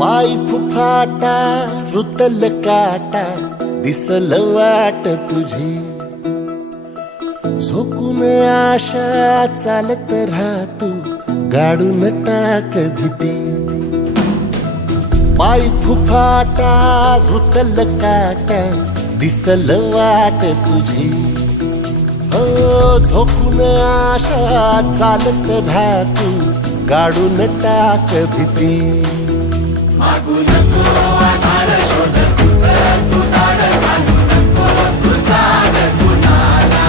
पाय फुफाटा रुतल काटा दिसल वाट तुझी झोकून आशा चालत राहतू गाडून टाक भीती पाय फुफाटा रुतल काटा दिसल वाट तुझी हो झोकून आशा चालत राहतू गाडून टाक भीती मागू नको आधार शोध तुझं तू दाड घालू नको तू साड कुणाला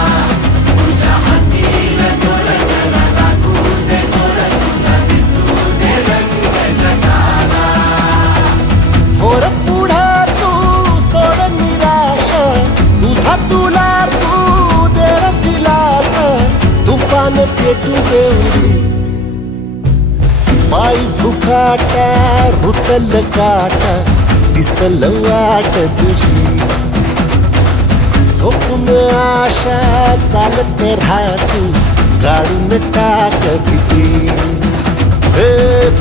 तुझ्या हातीन दोर जरा लागू दे जोर तुझा दिसू दे रंग जगाला होर पुढे तू सोड निराश तुझा तुला तू दे दिलास तुफान पेटू देऊरी पाय फुफाटा रुतल काटा दिसल वाट तुझी झोपून आशा चालत राहतू गाडून टाक भीती हे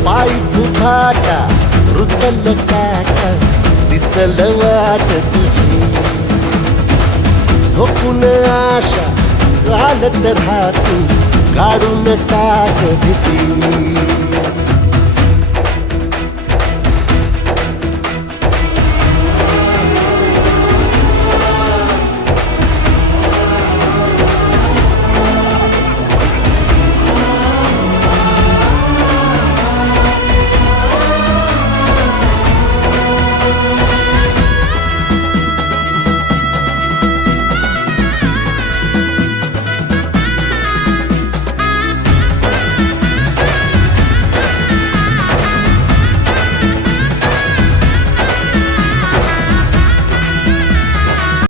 पाय फुफाटा रुतल काटा दिसल वाट तुझी झोपून आशा चालत राहतू गाडून टाक भीती